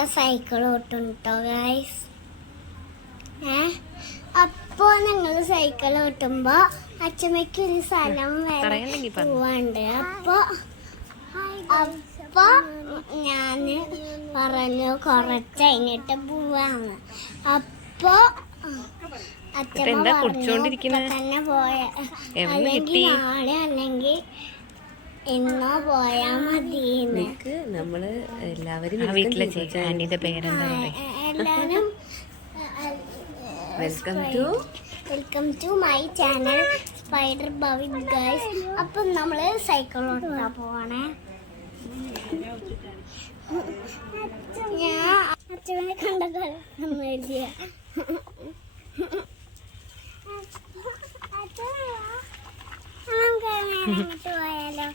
ഇവിടെ സൈക്കിൾ ഓട്ടും കേട്ടോ ഗൈസ്. അപ്പൊ ഞങ്ങൾ സൈക്കിൾ ഓട്ടുമ്പോ അച്ഛമ്മയ്ക്ക് ഒരു സ്ഥലം വരെ പോവാണ്ട്. അപ്പൊ ഞാന് പറഞ്ഞു കുറച്ച് കഴിഞ്ഞിട്ട് പോവാന്ന്. അപ്പൊ അച്ഛമ്മ പറഞ്ഞു തന്നെ പോയ, അല്ലെങ്കിൽ നാളെ അല്ലെങ്കിൽ ഇന്നോ പോയാ മതി. നമ്മള് എല്ലാവരും എല്ലാരും welcome to my channel Spider Bhavith guys. അപ്പം നമ്മള് സൈക്കിൾ ഓട്ടാ പോവാണേ. ഞാൻ അച്ഛനെ കണ്ട എഴുതിയ പോയാലോ?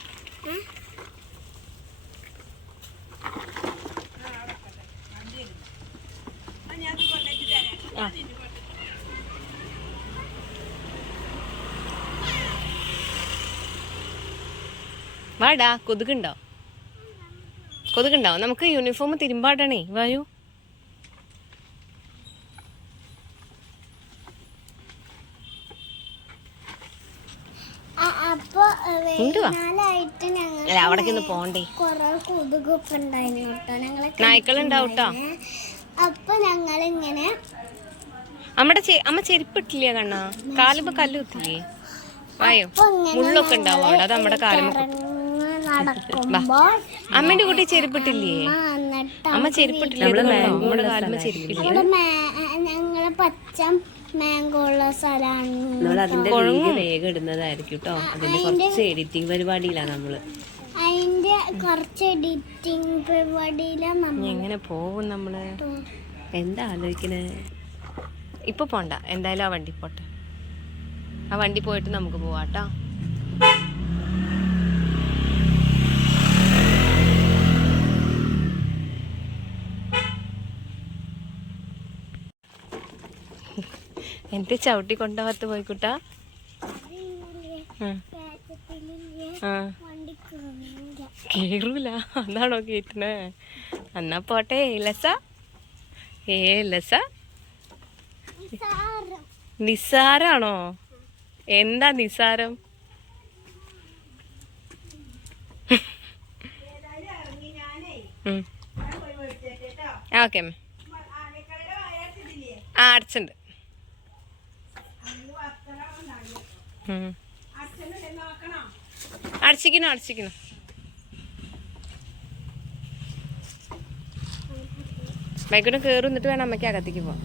വാടാ. കൊതുകുണ്ടോ? നമുക്ക് യൂണിഫോം തിരുമ്പാടണേ. വായു. അവിടേക്കൊന്ന് പോണ്ടേ? കൊറേ കൊതുകൊക്കെ ഉണ്ടായിരുന്നു കേട്ടോ. ഞങ്ങളെ നായ്ക്കളുണ്ടാവട്ടോ. അപ്പൊ ഞങ്ങളിങ്ങനെ അമ്മ ചെരുപ്പിട്ടില്ലേ കണ്ണാ? കാലുമ്പോ കല്ല് കുത്തില്ലേ? വായോ. മുള്ളൊക്കെ ഉണ്ടാവും അവിടെ. അത് നമ്മുടെ കാലുമ്പോ. അമ്മേന്റെ കുട്ടി ചെരുപ്പിട്ടില്ലേ? അമ്മ ചെരുപ്പിട്ടില്ലേ? നമ്മുടെ കാലുമ്പോ ചെരുപ്പില്ലേ? ഞങ്ങള് പച്ച മാംഗോ ഉള്ള സ്ഥലമാണ്. അതിന്റെ വേഗം ഇടുന്നതായിരിക്കും കേട്ടോ. അതിന്റെ കുറച്ച് എഡിറ്റിംഗ് പരിപാടിയിലാണ് നമ്മള്. അതിന്റെ കുറച്ച് എഡിറ്റിംഗ് പരിപാടിയിലാണ്. എങ്ങനെ പോവും നമ്മള്? എന്താ ആലോചിക്കണേ? ഇപ്പൊ പോണ്ട, എന്തായാലും ആ വണ്ടി പോട്ടെ. ആ വണ്ടി പോയിട്ട് നമുക്ക് പോവാട്ടോ. എന്ത് ചവിട്ടി കൊണ്ടുപോകത്ത് പോയിക്കൂട്ടാ? കേറൂല. അതാണോ കേട്ടണേ? എന്നാ പോട്ടെ. ലസ ലസ നിസ്സാരാണോ? എന്താ നിസ്സാരം? ഓക്കെ അമ്മ. അടച്ചുണ്ട്. അടച്ചിക്കണം. ബൈക്കോട്ട് കയറി നിന്നിട്ട് വേണം അമ്മയ്ക്ക് അകത്തേക്ക് പോവാം.